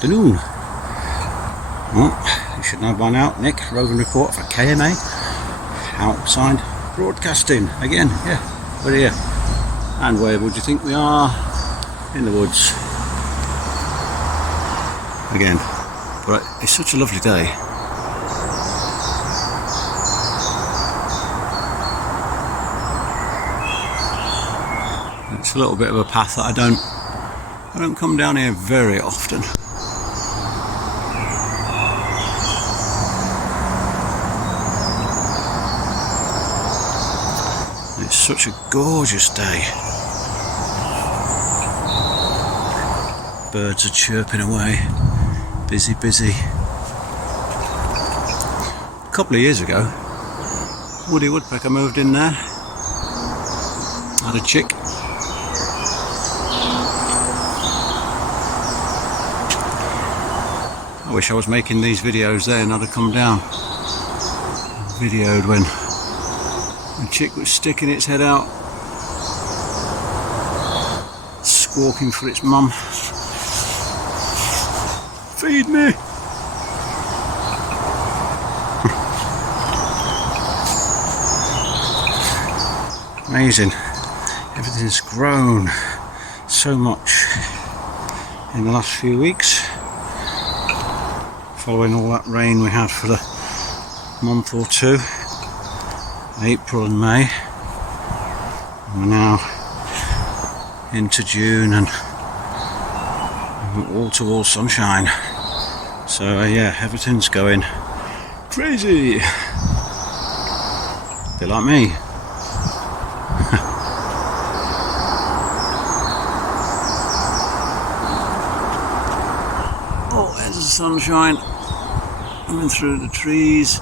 afternoon. Well, you should know by now, Nick, roving reporter for KMA, outside broadcasting again. Yeah, we're here. And where would you think we are? In the woods again. But it's such a lovely day. It's a little bit of a path that I don't come down here very often. It's such a gorgeous day. Birds are chirping away. Busy, busy. A couple of years ago, Woody Woodpecker moved in there. Had a chick. I wish I was making these videos then. I'd have come down and videoed when the chick was sticking its head out, squawking for its mum. Feed me! Amazing. Everything's grown so much in the last few weeks. Following all that rain we had for the month or two, April and May, and we're now into June and wall-to-wall sunshine. So yeah, everything's going crazy. A bit like me. Oh, there's the sunshine coming through the trees.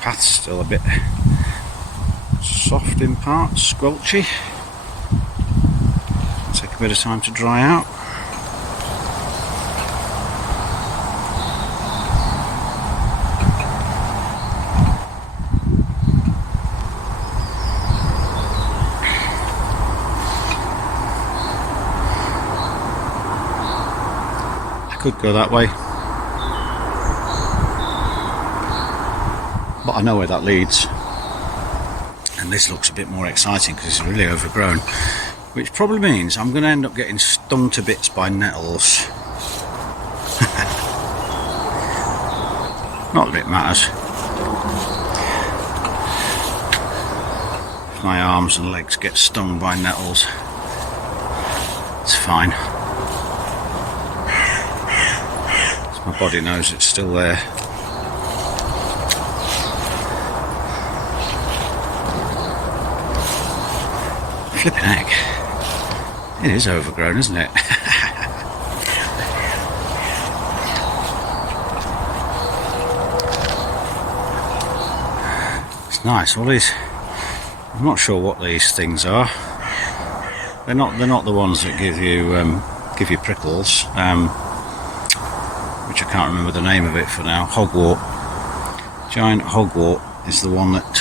Path's still a bit soft in parts, squelchy. Take a bit of time to dry out. I could go that way, but I know where that leads, and this looks a bit more exciting because it's really overgrown, which probably means I'm going to end up getting stung to bits by nettles. Not that it matters. If my arms and legs get stung by nettles, it's fine. My body knows it's still there. Flipping heck. It is overgrown, isn't it? It's nice. All these, I'm not sure what these things are. They're not the ones that give you prickles. Which I can't remember the name of it for now. Hogwort. Giant hogwort is the one that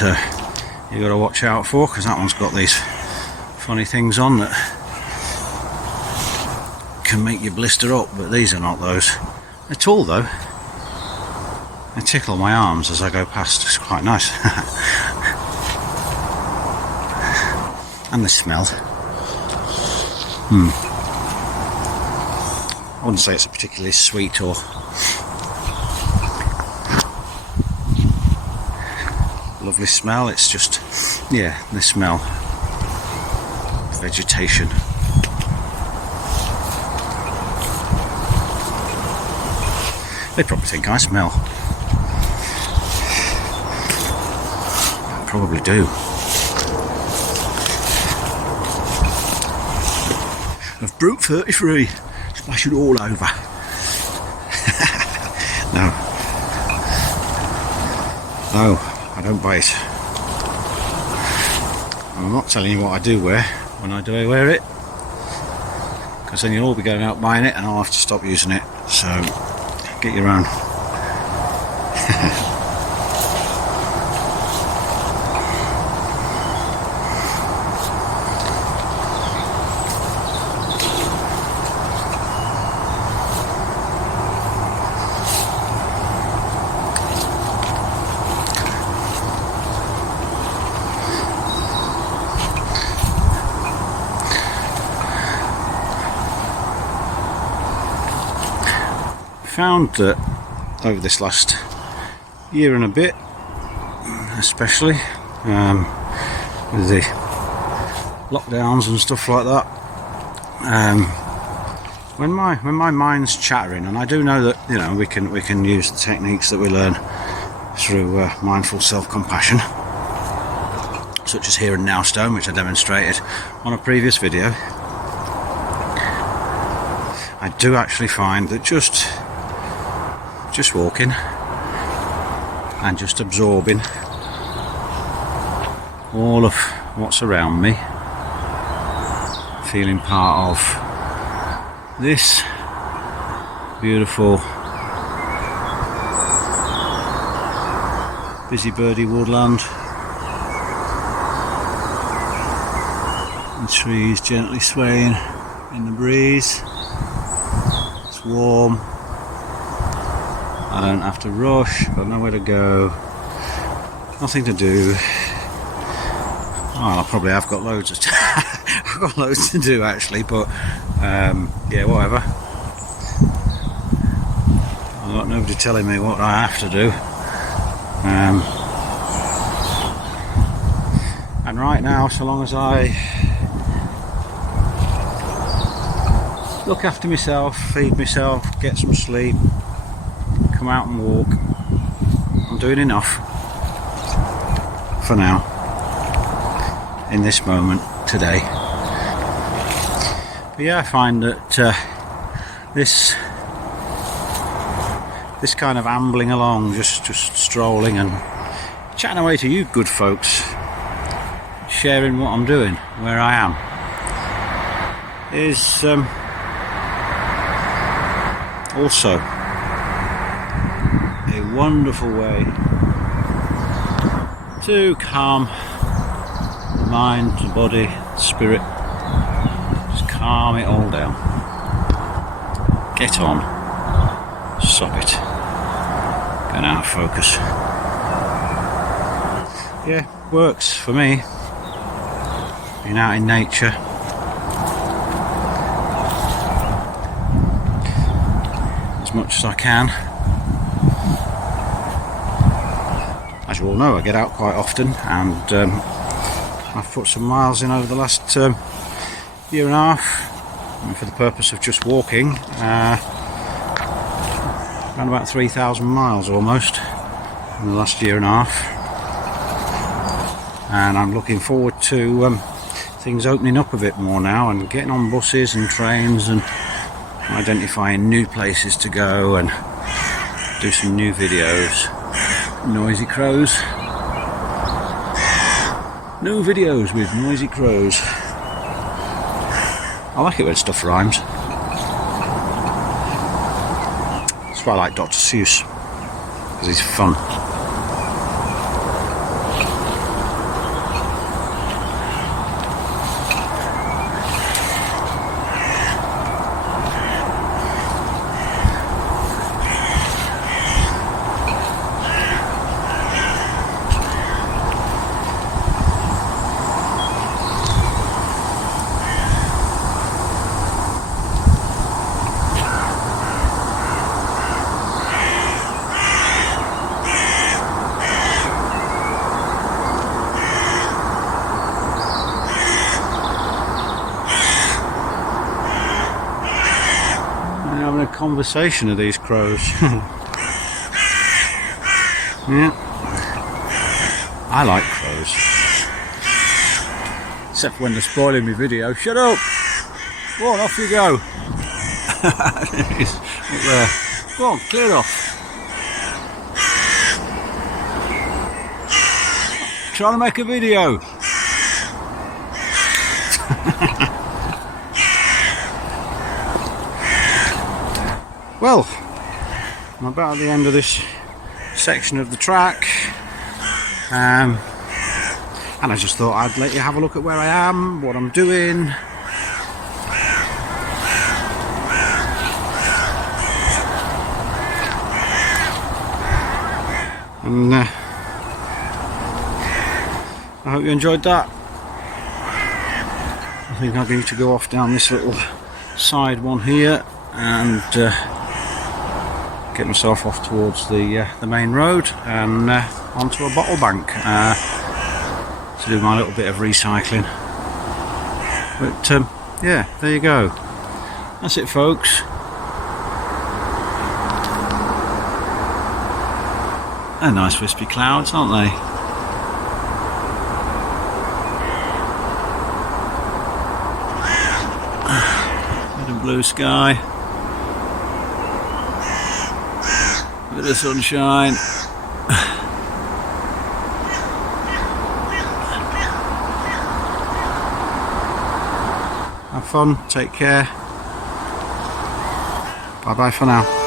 you got to watch out for, because that one's got these funny things on that can make you blister up, but these are not those. They're tall though. They tickle my arms as I go past. It's quite nice. And they smell. I wouldn't say it's a particularly sweet or lovely smell. It's just, yeah, they smell vegetation. They probably think I smell. I probably do. Of Brute 33. Splash it all over. No. No, I don't bite. I'm not telling you what I do wear when I do wear it, because then you'll all be going out buying it and I'll have to stop using it. So get your own. Found that over this last year and a bit, especially with the lockdowns and stuff like that, when my mind's chattering, and I do know that, you know, we can use the techniques that we learn through mindful self-compassion, such as here and now stone, which I demonstrated on a previous video. I do actually find that just walking and just absorbing all of what's around me, feeling part of this beautiful busy birdie woodland, the trees gently swaying in the breeze. It's warm. I don't have to rush, got nowhere to go, nothing to do. Well, I probably have got loads of I've got loads to do actually, but yeah, whatever. I've got nobody telling me what I have to do. And right now, so long as I look after myself, feed myself, get some sleep, come out and walk, I'm doing enough for now, in this moment today. But yeah, I find that this kind of ambling along, just strolling and chatting away to you good folks, sharing what I'm doing, where I am, is also a wonderful way to calm the mind, the body, the spirit. Just calm it all down. Get on. Stop it. Get out of focus. Yeah, works for me. Being out in nature. As much as I can. As you all know, I get out quite often, and I've put some miles in over the last year and a half, and for the purpose of just walking, around about 3,000 miles almost in the last year and a half. And I'm looking forward to things opening up a bit more now, and getting on buses and trains and identifying new places to go and do some new videos. Noisy crows. New videos with noisy crows. I like it when stuff rhymes. That's why I like Dr. Seuss, because he's fun. Conversation of these crows. Yeah, I like crows, except when they're spoiling my video. Shut up! Go on, off you go. Up there. Go on, clear off. trying to make a video. Well, I'm about at the end of this section of the track, and I just thought I'd let you have a look at where I am, what I'm doing. And I hope you enjoyed that. I think I need to go off down this little side one here and get myself off towards the main road and onto a bottle bank to do my little bit of recycling. But yeah, there you go. That's it, folks. They're nice wispy clouds, aren't they? Bit of blue sky, bit of sunshine. Have fun, take care. Bye bye for now.